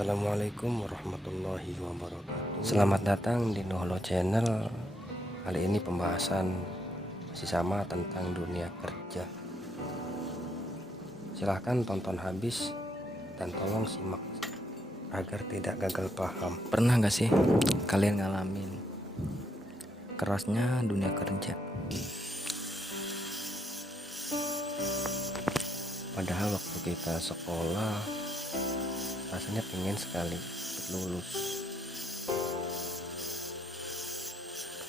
Assalamualaikum warahmatullahi wabarakatuh. Selamat datang di Nuhlo Channel. Kali ini pembahasan masih sama tentang dunia kerja. Silahkan tonton habis dan tolong simak agar tidak gagal paham. Pernah gak sih kalian ngalamin kerasnya dunia kerja? Padahal waktu kita sekolah rasanya pengen sekali lulus,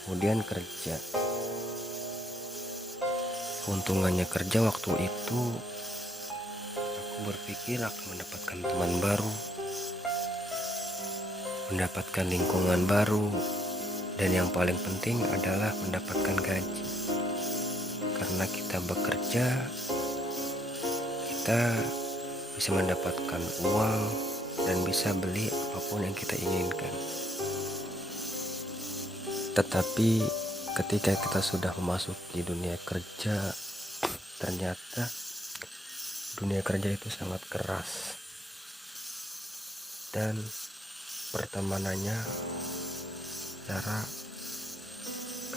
kemudian kerja. Keuntungannya kerja waktu itu, aku berpikir akan mendapatkan teman baru, mendapatkan lingkungan baru, dan yang paling penting adalah mendapatkan gaji. Karena kita bekerja, kita bisa mendapatkan uang dan bisa beli apapun yang kita inginkan. Tetapi ketika kita sudah memasuki dunia kerja, ternyata dunia kerja itu sangat keras dan pertemanannya secara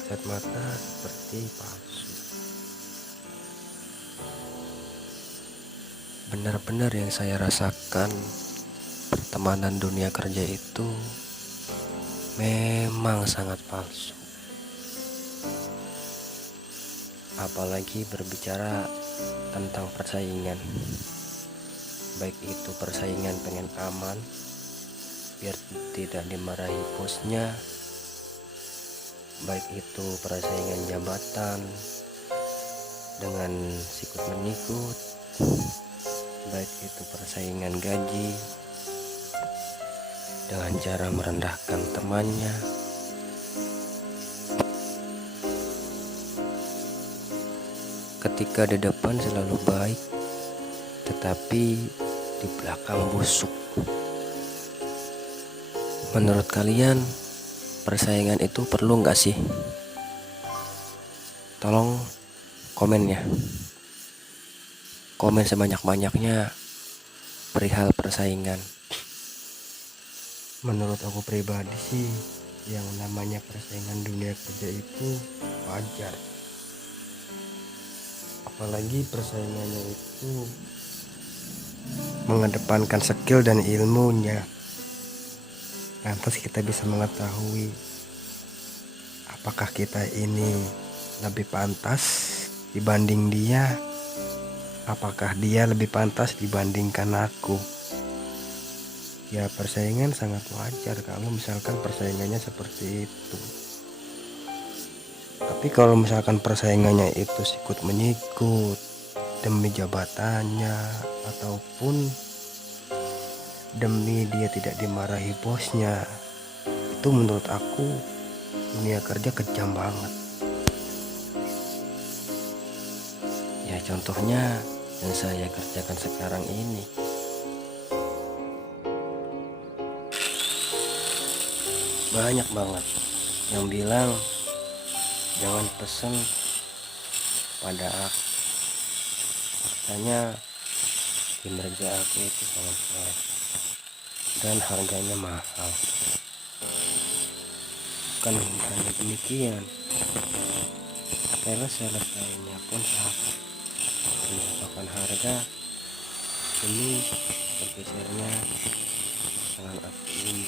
kasat mata seperti palsu. Benar-benar yang saya rasakan, pertemanan dunia kerja itu memang sangat palsu. Apalagi berbicara tentang persaingan, baik itu persaingan pengen aman biar tidak dimarahi bosnya, baik itu persaingan jabatan dengan sikut menyikut, baik itu persaingan gaji dengan cara merendahkan temannya. Ketika di depan selalu baik, tetapi di belakang busuk. Menurut kalian, persaingan itu perlu nggak sih? Tolong komen ya. Komen sebanyak-banyaknya perihal persaingan. Menurut aku pribadi sih, yang namanya persaingan dunia kerja itu wajar. Apalagi persaingannya itu mengedepankan skill dan ilmunya. Lantas kita bisa mengetahui apakah kita ini lebih pantas dibanding dia, apakah dia lebih pantas dibandingkan aku. Ya, persaingan sangat wajar kalau misalkan persaingannya seperti itu. Tapi kalau misalkan persaingannya itu sikut menyikut demi jabatannya, ataupun demi dia tidak dimarahi bosnya, itu menurut aku dunia kerja kejam banget. Ya, contohnya yang saya kerjakan sekarang ini. Banyak banget yang bilang jangan pesen pada aku, katanya kinerja aku itu sangat baik dan harganya mahal. Bukan hanya demikian, sales lainnya pun sama, menjatuhkan harga demi bergesernya dengan aku ini.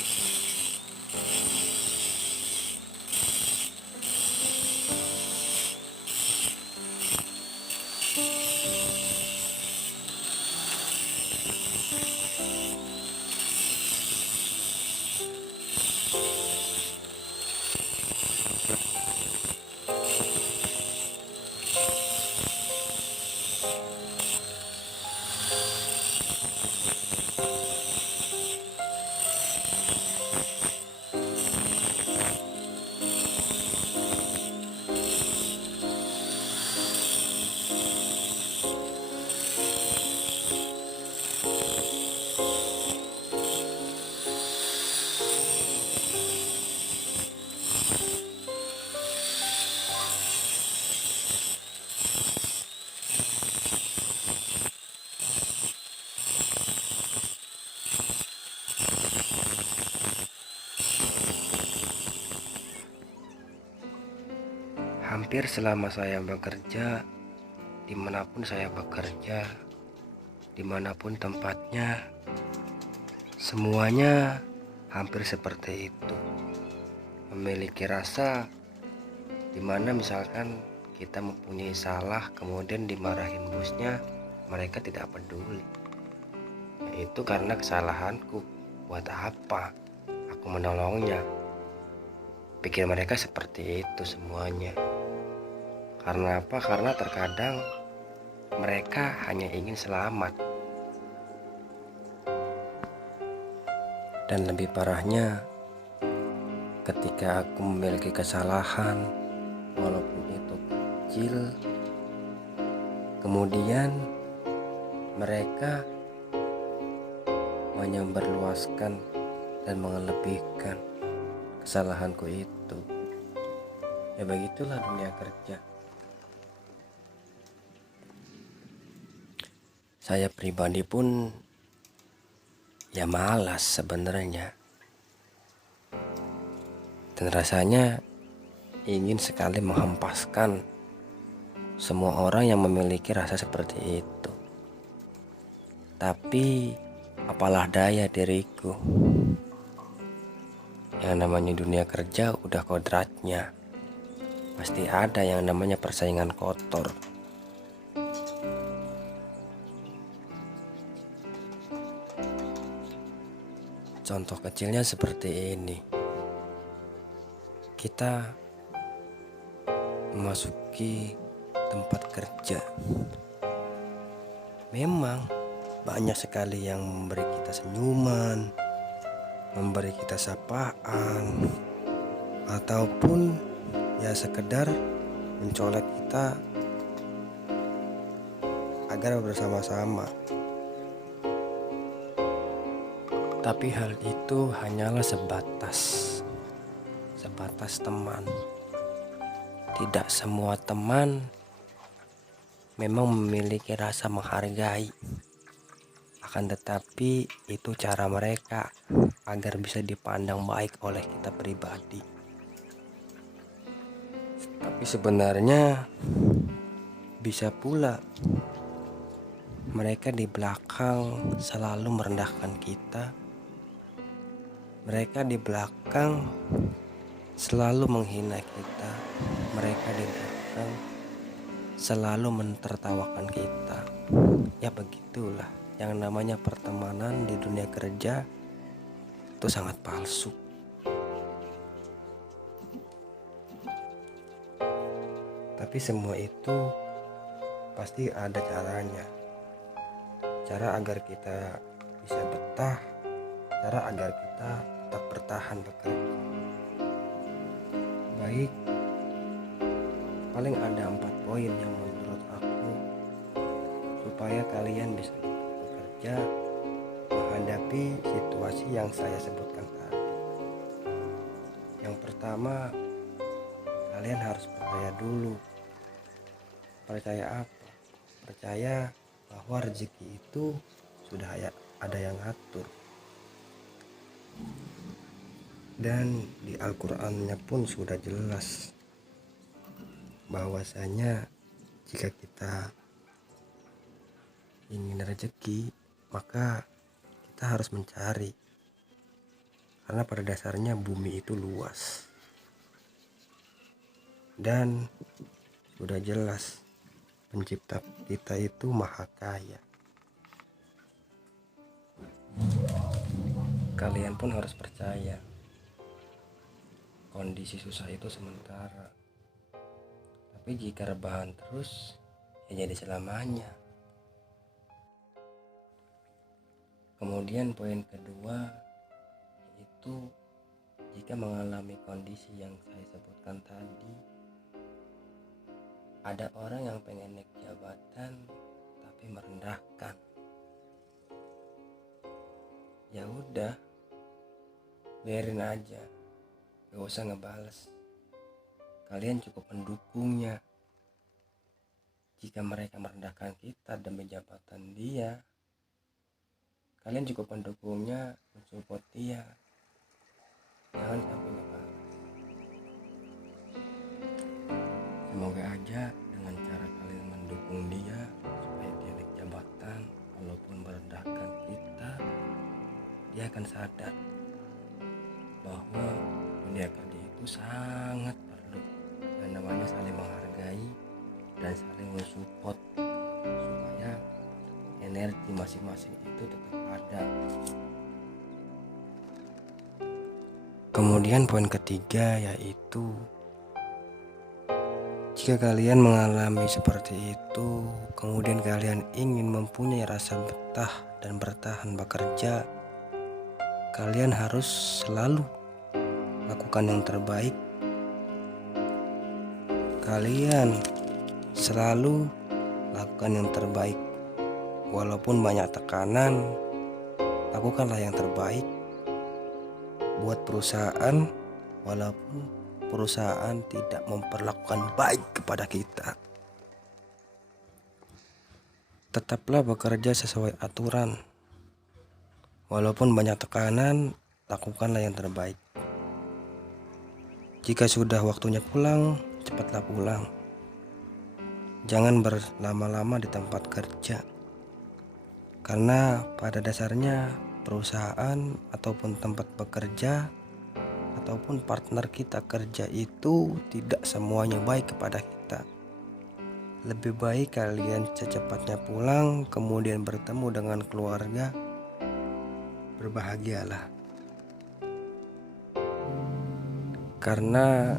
Hampir selama saya bekerja, dimanapun saya bekerja, dimanapun tempatnya, semuanya hampir seperti itu. Memiliki rasa dimana misalkan kita mempunyai salah, kemudian dimarahin bosnya, mereka tidak peduli. Itu karena kesalahanku. Buat apa aku menolongnya? Pikir mereka seperti itu semuanya. Karena apa? Karena terkadang mereka hanya ingin selamat. Dan lebih parahnya, ketika aku memiliki kesalahan, walaupun itu kecil, kemudian mereka menyebarluaskan dan mengelebihkan kesalahanku itu. Ya begitulah dunia kerja. Saya pribadi pun ya malas sebenarnya, dan rasanya ingin sekali menghempaskan semua orang yang memiliki rasa seperti itu. Tapi apalah daya diriku. Yang namanya dunia kerja udah kodratnya. Pasti ada yang namanya persaingan kotor. Contoh kecilnya seperti ini. Kita memasuki tempat kerja. Memang banyak sekali yang memberi kita senyuman, memberi kita sapaan, ataupun ya sekedar mencolek kita agar bersama-sama. Tapi hal itu hanyalah sebatas teman. Tidak semua teman memang memiliki rasa menghargai. Akan tetapi itu cara mereka agar bisa dipandang baik oleh kita pribadi. Tapi sebenarnya bisa pula mereka di belakang selalu merendahkan kita. Mereka di belakang selalu menghina kita. Mereka di belakang selalu mentertawakan kita. Ya begitulah, yang namanya pertemanan di dunia kerja itu sangat palsu. Tapi semua itu pasti ada caranya. Cara agar kita bisa betah, cara agar kita tetap bertahan bekerja. Baik, paling ada 4 poin yang menurut aku supaya kalian bisa bekerja menghadapi situasi yang saya sebutkan tadi. Yang pertama, kalian harus percaya dulu. Percaya apa? Percaya bahwa rezeki itu sudah ada yang ngatur. Dan di Al-Qur'annya pun sudah jelas bahwasanya jika kita ingin rezeki, maka kita harus mencari. Karena pada dasarnya bumi itu luas. Dan sudah jelas pencipta kita itu maha kaya. Kalian pun harus percaya kondisi susah itu sementara. Tapi jika rebahan terus, ya jadi selamanya. Kemudian poin kedua, yaitu jika mengalami kondisi yang saya sebutkan tadi, ada orang yang pengen naik jabatan tapi merendahkan. Ya udah, biarin aja, gak usah ngebales. Kalian cukup mendukungnya. Jika mereka merendahkan kita demi jabatan dia, kalian cukup mendukungnya, mensupport dia. Jangan sampai ngebales. Semoga aja dengan cara kalian mendukung dia supaya dia naik jabatan, walaupun merendahkan kita, dia akan sadar bahwa dunia kerja itu sangat perlu yang namanya saling menghargai dan saling mensupport supaya energi masing-masing itu tetap ada. Kemudian poin ketiga yaitu jika kalian mengalami seperti itu, kemudian kalian ingin mempunyai rasa betah dan bertahan bekerja, kalian harus selalu lakukan yang terbaik. Kalian selalu lakukan yang terbaik. Walaupun banyak tekanan, lakukanlah yang terbaik buat perusahaan, walaupun perusahaan tidak memperlakukan baik kepada kita. Tetaplah bekerja sesuai aturan. Walaupun banyak tekanan, lakukanlah yang terbaik. Jika sudah waktunya pulang, cepatlah pulang. Jangan berlama-lama di tempat kerja. Karena pada dasarnya perusahaan ataupun tempat bekerja ataupun partner kita kerja itu tidak semuanya baik kepada kita. Lebih baik kalian secepatnya pulang, kemudian bertemu dengan keluarga, berbahagialah. Karena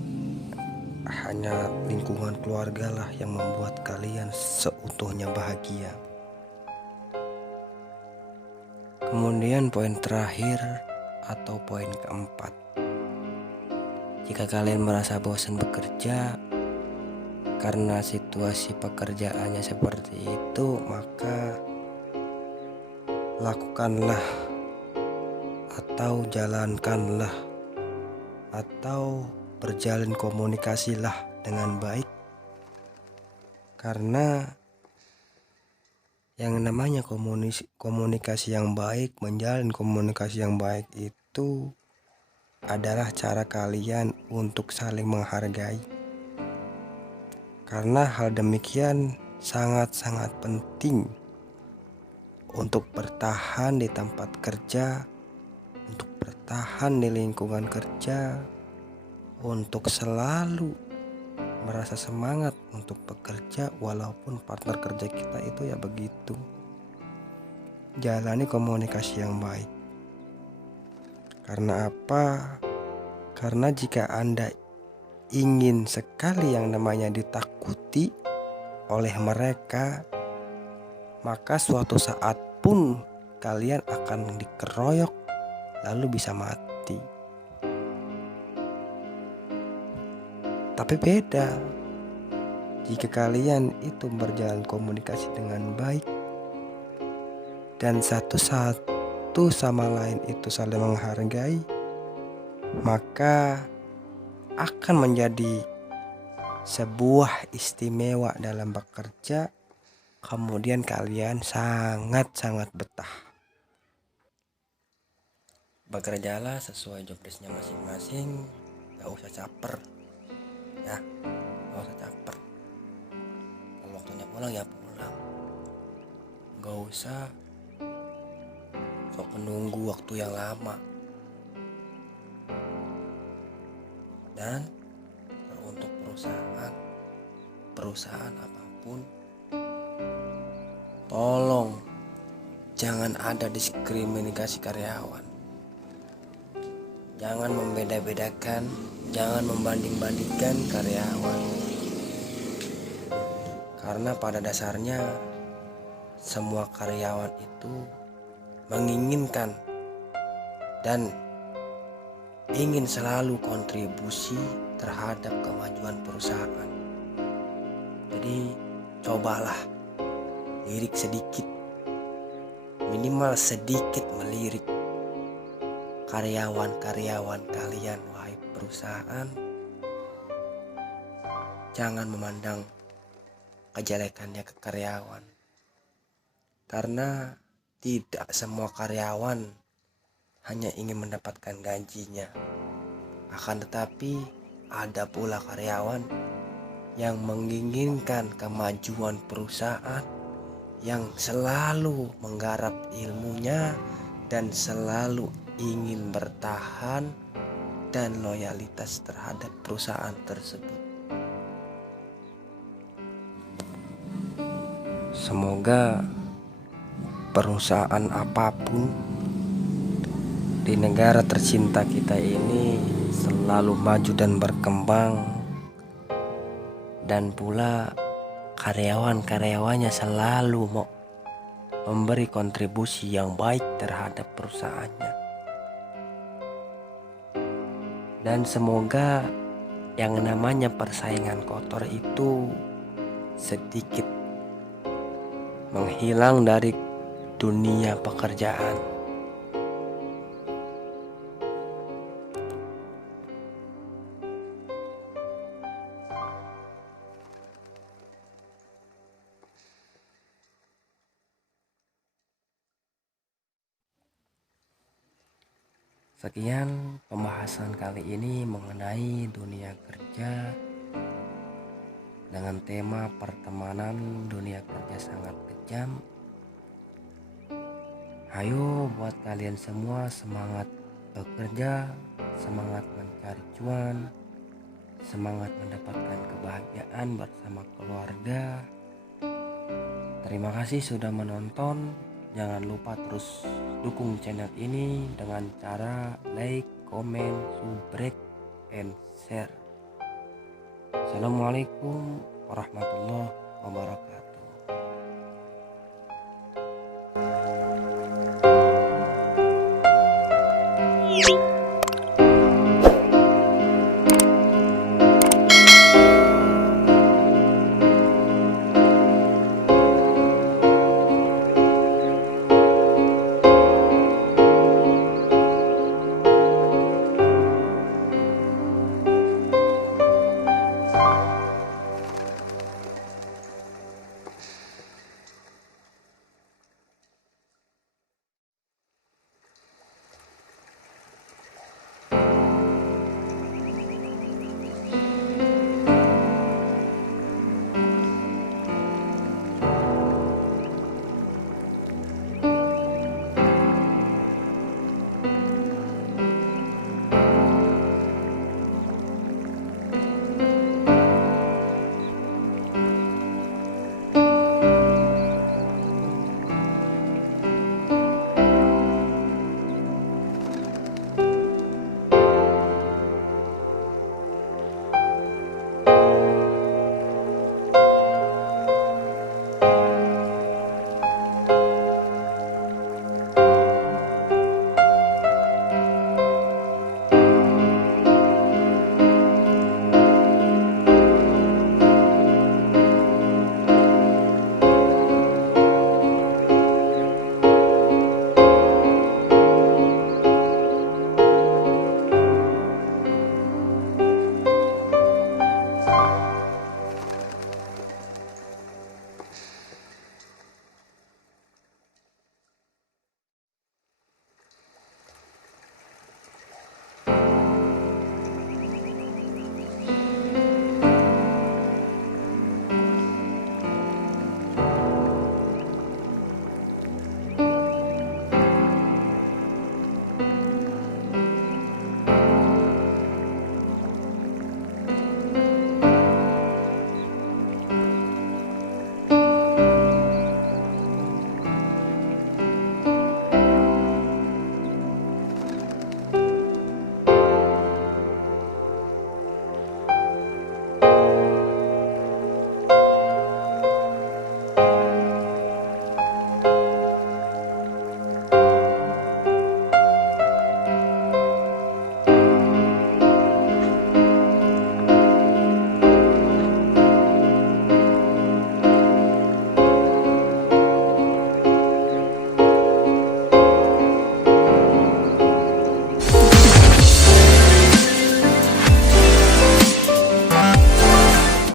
hanya lingkungan keluarga lah yang membuat kalian seutuhnya bahagia. Kemudian poin terakhir atau poin keempat. Jika kalian merasa bosan bekerja karena situasi pekerjaannya seperti itu, maka lakukanlah atau jalankanlah atau berjalin komunikasilah dengan baik. Karena yang namanya komunikasi yang baik, menjalin komunikasi yang baik itu adalah cara kalian untuk saling menghargai. Karena hal demikian sangat-sangat penting untuk bertahan di tempat kerja, untuk bertahan di lingkungan kerja, untuk selalu merasa semangat untuk bekerja walaupun partner kerja kita itu ya begitu. Jalani komunikasi yang baik. Karena apa? Karena jika Anda ingin sekali yang namanya ditakuti oleh mereka, maka suatu saat pun kalian akan dikeroyok lalu bisa mati. Tapi beda jika kalian itu berjalan komunikasi dengan baik dan satu sama lain itu saling menghargai, maka akan menjadi sebuah istimewa dalam bekerja. Kemudian kalian sangat-sangat betah. Bekerjalah sesuai job desk-nya masing-masing, gak usah caper. Ya, gak usah caper. Kalau waktunya pulang ya pulang. Gak usah sok menunggu waktu yang lama. Dan untuk perusahaan apapun, tolong jangan ada diskriminasi karyawan. Jangan membeda-bedakan, jangan membanding-bandingkan karyawan. Karena pada dasarnya semua karyawan itu menginginkan dan ingin selalu kontribusi terhadap kemajuan perusahaan. Jadi cobalah lirik sedikit, minimal sedikit melirik karyawan-karyawan kalian, wahai perusahaan. Jangan memandang kejelekannya ke karyawan, karena tidak semua karyawan hanya ingin mendapatkan gajinya. Akan tetapi ada pula karyawan yang menginginkan kemajuan perusahaan, yang selalu menggarap ilmunya dan selalu ingin bertahan dan loyalitas terhadap perusahaan tersebut. Semoga perusahaan apapun di negara tercinta kita ini selalu maju dan berkembang, dan pula karyawan-karyawannya selalu mau memberi kontribusi yang baik terhadap perusahaannya. Dan semoga yang namanya persaingan kotor itu sedikit menghilang dari dunia pekerjaan. Sekian pembahasan kali ini mengenai dunia kerja dengan tema pertemanan dunia kerja sangat kejam. Ayo buat kalian semua semangat bekerja, semangat mencari cuan, semangat mendapatkan kebahagiaan bersama keluarga. Terima kasih sudah menonton. Jangan lupa terus dukung channel ini dengan cara like, comment, subscribe, and share. Assalamualaikum warahmatullahi wabarakatuh.